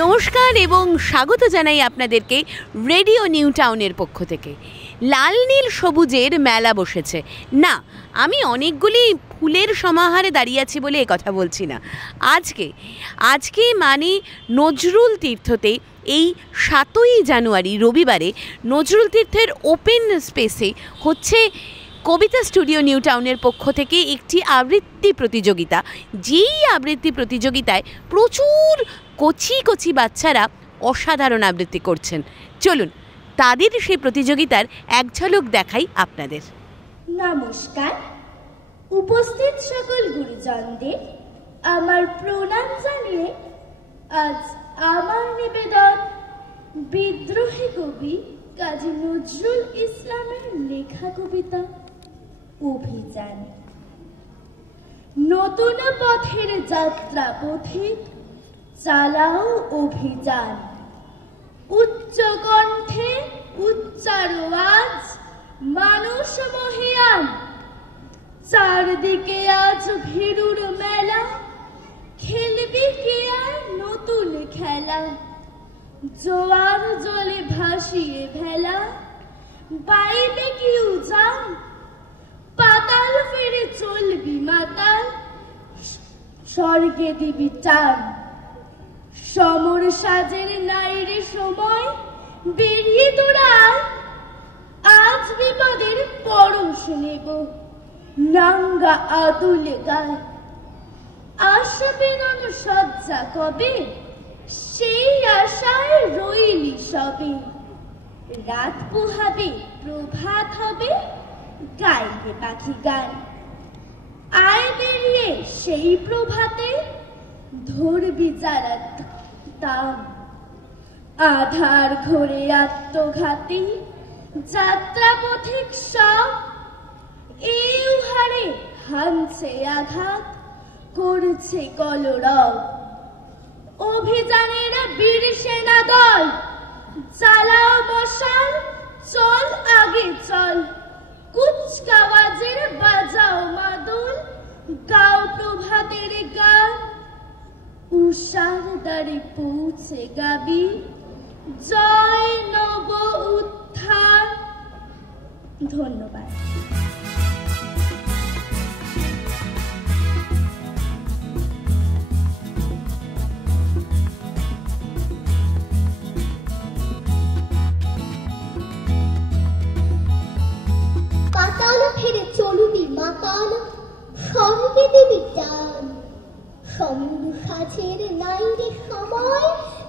নমস্কার এবং স্বাগত জানাই আপনাদেরকে রেডিও নিউ টাউনের পক্ষ থেকে। লাল নীল সবুজের মেলা বসেছে না, আমি অনেকগুলি ফুলের সমাহারে দাঁড়িয়ে আছি বলে কথা বলছি না। আজকে মানে নজরুল তীর্থতে এই 7ই জানুয়ারি রবিবারে নজরুল তীর্থের ওপেন স্পেসে হচ্ছে কবিতা স্টুডিও নিউ টাউনের পক্ষ থেকে একটি আবৃত্তি প্রতিযোগিতা। যেই আবৃত্তি প্রতিযোগিতায় প্রচুর কচি কচি বাচ্চারা অসাধারণ আবৃত্তি করছেন। চলুন তাদের সেই প্রতিযোগিতার এক ঝলক দেখাই আপনাদের। নমস্কার, উপস্থিত সকল গুরুজনদের আমার প্রণাম জানিয়ে আজ আমার নিবেদন বিদ্রোহী কবি কাজী নজরুল ইসলামের লেখা কবিতা অভিযান। নতুন পথের যাত্রা পথিক চালাও অভিযান, উচ্চ কণ্ঠে উচ্চারোয়াজ মানুষ মহিয়ান। চারদিকে আজ ভিড়ুর মেলা, খেলবি কে আর নতুন খেলা। জোয়ার জলে ভাসিয়ে ভেলা, বাইবে কি উজান। পাতাল ফিরে চলবি মাতাল, স্বর্গে দিবি টান। সমর সাজের নাইরে সময়, বেরিয়ে তোরা আজ বিপদের পরশ নেব নাঙ্গা আদুল গায়। আসবে নন সজ্জা কবে, সেই আশায় রইলি সবে। রাত পোহাবে প্রভাত হবে, গাইবে পাখি গান। আয় বেরিয়ে সেই প্রভাতে, ধরবি যারা তান। আধার ঘরে আত্মঘাতী যাত্রা পথিক সব, এই উহারে হানছে আঘাত, করছে কলরব। অভিযানের বীর সেনা দল, চালাও মশাল, চল আগে চল। কুচকাওয়াজের বাজাও মাদল, গাও প্রভাতের গান। উষার দ্বারে পৌঁছে গাবি, জয় নব উত্থান। ধন্যবাদ। পাতাল ফিরে চলবি মাতাল, স্বর্গে দিবি টান। সমর সাজের নাইরে সময়,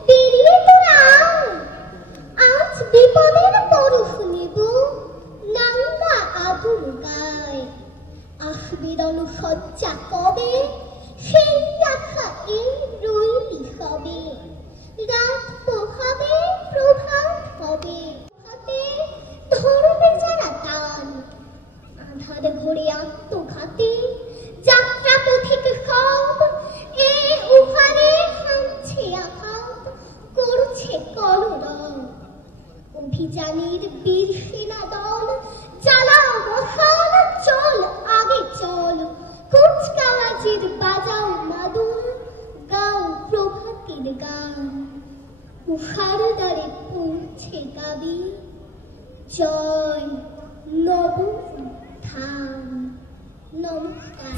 বেরিয়ে তোরা আজ বিপদের পরশ নেব নাঙ্গা আদুল গায়। আসবে রণ সজ্জা কবে, সেই আশা এই রইলি সবে। রাত পোহাবে প্রভাত হবে, হাতে ধরবে যারা টান। আধার ঘরে আত্মঘাতী যাত্রা পথিক সব, এ উহারে হানছে আঘাত, করছে কলরব। অভিযানের বীর সেনা দল, চালাও মশাল, চল আগে চল। কুচকাওয়াজের বাজাও মাদল, গাও প্রভাতের গান। উষার দ্বারে পৌঁছে গাবি, জয় নব উত্থান। নমস্কার।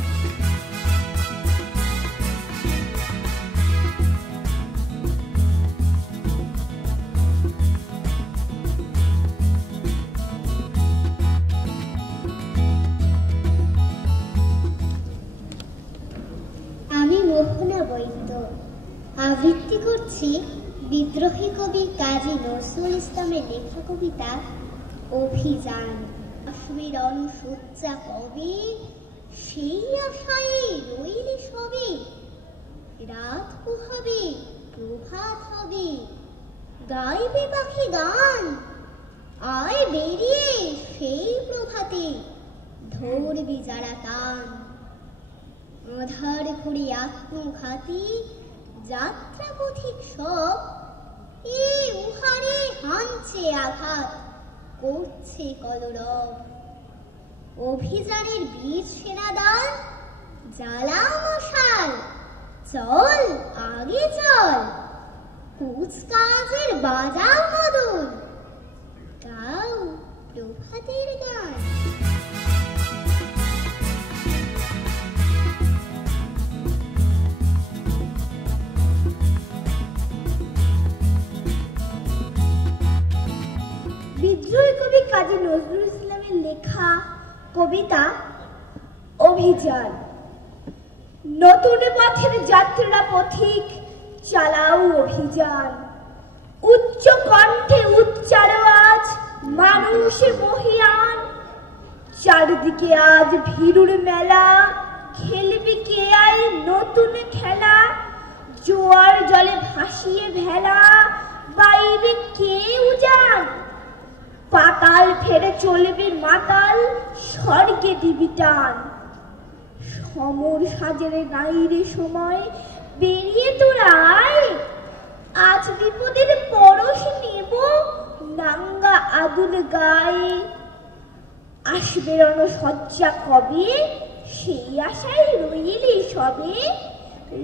আমি মোহনা বৈদ্য, আবৃত্তি করছি বিদ্রোহী কবি কাজী নজরুল ইসলামের লেখা কবিতা অভিযান। আসবে রণ সজ্জা কবে, সেই আশায় রইলি সবে। রাত পোহাবে প্রভাত হবে, গাইবে পাখি গান। আয় বেরিয়ে সেই প্রভাতে, ধরবি যারা টান। আধার ঘুরে আত্মঘাতী যাত্রা পথিক সব, এ উহারে হানছে আঘাত, করছে কলরব। অভিযানের বীর সেনাদল, জ্বালা মশাল, চল আগে চল। কুচকাওয়াজের বাজাও মদন, গাও প্রভাতের গান। বিদ্রোহী কবি কাজী নজরুল ইসলামের লেখা কবিতা অভিযান। নতুন পথের যাত্রা পথিক চালাও অভিযান, উচ্চ কণ্ঠে উচ্চারো আজ মানুষ মহিয়ান। চারদিকে আজ ভিড়ুর মেলা, খেলবি কে আই নতুন খেলা। জোয়ার জলে ভাসিয়ে ভেলা, বাইবে কে উজান। পাতাল ফেরে চলবে মাতাল, স্বর্গে দিবি টান। সমর সাজের নাইরে সময়, বেরিয়ে তোরা আয়। আজ বিপদের পরশ নেব, নাঙ্গা আদুল গায়ে। আসবে রণসজ্জা কবে, সেই আশায় রইলি সবে।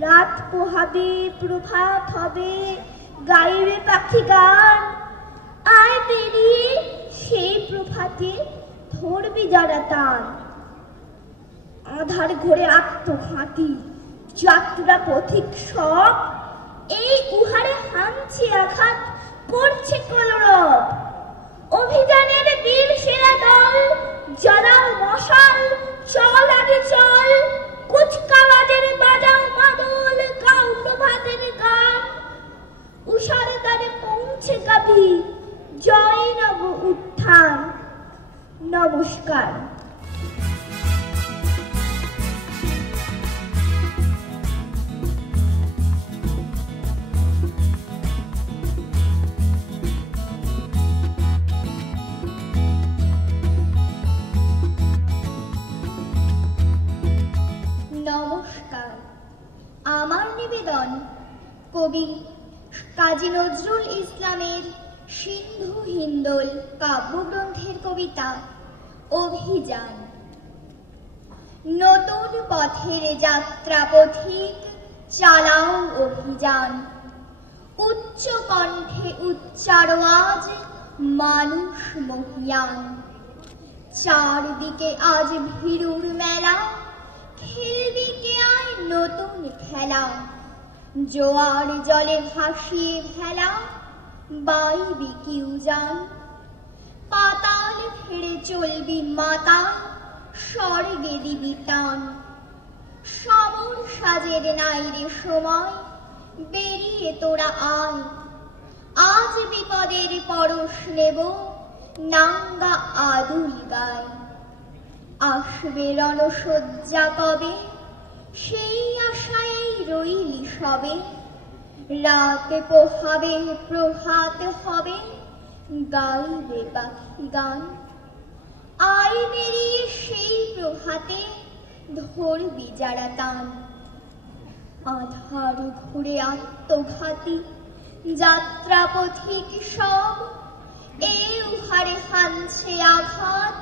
রাত পোহাবে প্রভাত হবে, গাইবে পাখি গান। আয় বেরিয়ে সেই প্রভাতে, ধরবি যারা টান। আধার ঘরে আত্মঘাতী যাত্রা পথিক সব, এই উহারে হানছে আঘাত, করছে কলরব। অভিযানের বীর সেরা দল, জ্বালাও মশাল, চল আগে চল। কুচকাওয়াজের বাজাও মাদল, গাও প্রভাতের গান। উষার দ্বারে পৌঁছে গাবি, জয় নব উত্থান। নমস্কার। নমস্কার। আমার নিবেদন কবি কাজী নজরুল ইসলামের সিন্ধু হিন্দোল কাব্যগ্রন্থের কবিতা অভিযান। নতুন পথের যাত্রা পথিক চালাও অভিযান, উচ্চ কণ্ঠে উচ্চারো আজ মানুষ মহিয়ান। চারদিকে আজ ভিড়ুর মেলা, খেলবি কে আয় নতুন খেলা। জোয়ার জলে ভাসিয়ে ভেলা, বাইবি কি উজান। পাতাল ফেরে চলবি মাতাল, স্বর্গে দিবি টান। সমর সাজের নাইরে সময়, বেরিয়ে তোরা আয়। আজ বিপদের পরশ নেব, নাঙ্গা আদুল গায়। আসবে রণসজ্জা কবে, সেই আশায় রইলি সবে। রাত পোহাবে প্রভাত হবে, গাইবে পাখি গান। আয় বেরিয়ে সেই প্রভাতে, ধরবি যারা টান। আধার ঘুরে আত্মঘাতী যাত্রা পথিক সব, এ উহারে হানছে আঘাত,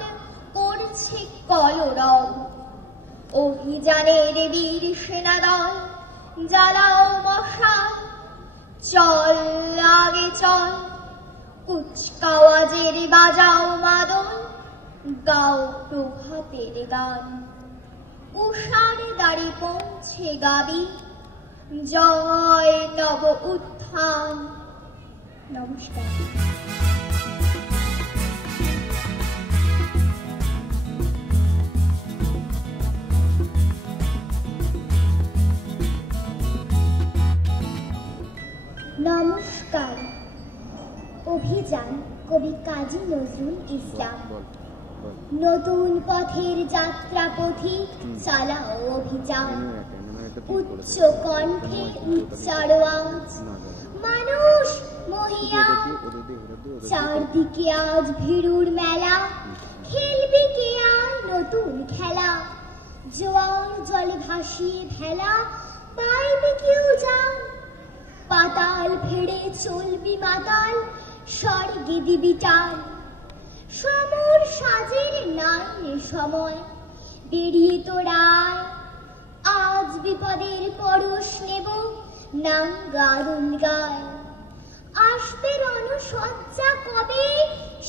করছে কলরব। অভিযানের বীর সেনাদল, জ্বালাও মশাল, চল আগে চল। কুচকাওয়াজের বাজাও মাদল, গাও প্রভাতের গান। উষার দ্বারে পৌঁছে গাবি, জয় নব উত্থান। নমস্কার। নমস্কার। অভিযান কবি কাজী নজরুল ইসলাম। নতুন পথের যাত্রা পথিক চালাও অভিযান, উচ্চ কণ্ঠে উচ্চারো আজ মানুষ মহিয়ান। চারদিকে আজ ভিড়ুর মেলা, খেলবি কে আয় নতুন খেলা। জোয়ার জলে ভাসিয়ে ভেলা, পাইবি কি উজান। পাতাল ফেড়ে চলবি মাতাল, স্বর্গে দিবি টান। সমর সাজের নাইরে সময়, বেরিয়ে তোরা আয়। আজ বিপদের পরশ নেব, নাঙ্গা আদুল গায়। আসবে রণসজ্জা কবে,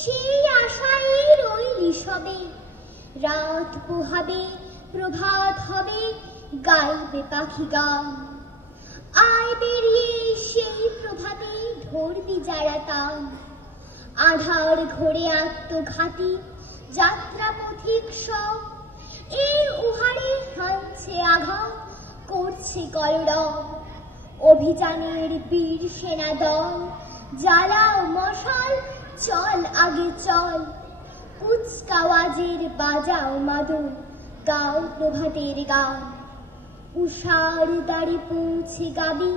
সেই আশায় রইলি সবে। রাত পোহাবে, প্রভাত হবে, গাইবে পাখি গান। আয় বেরিয়ে সেই প্রভাতে ধরবি যারা টান। আধার ঘোরে আত্মঘাতী যাত্রা পথিক সব, এই উহারে হানছে আঘাত, করছে কলরব। অভিযানের বীর সেনা দল, জ্বালাও মশাল, চল আগে চল। কুচকাওয়াজের বাজাও মাদল, গাও প্রভাতের গান। উষার দ্বারে পৌঁছে গাবি,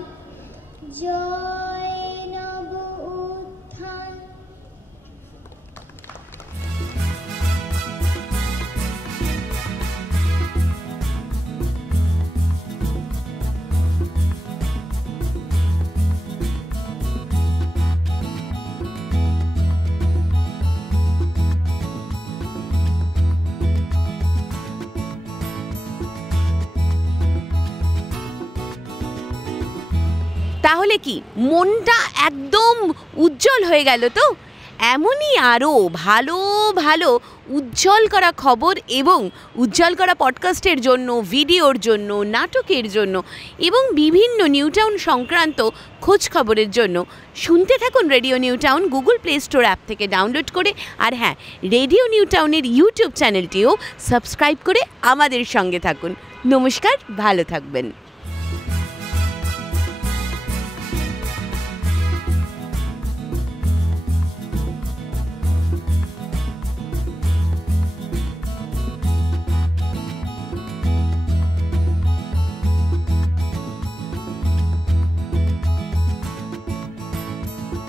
জয় নব উত্থান। তাহলে কি মনটা একদম উজ্জ্বল হয়ে গেল তো? এমনই আরও ভালো ভালো উজ্জ্বল করা খবর এবং উজ্জ্বল করা পডকাস্টের জন্য, ভিডিওর জন্য, নাটকের জন্য এবং বিভিন্ন নিউ টাউন সংক্রান্ত খোঁজ খবরের জন্য শুনতে থাকুন radio new town Google play store app থেকে ডাউনলোড করে। আর হ্যাঁ, রেডিও নিউ টাউনের ইউটিউব চ্যানেলটিও সাবস্ক্রাইব করে আমাদের সঙ্গে থাকুন। নমস্কার, ভালো থাকবেন।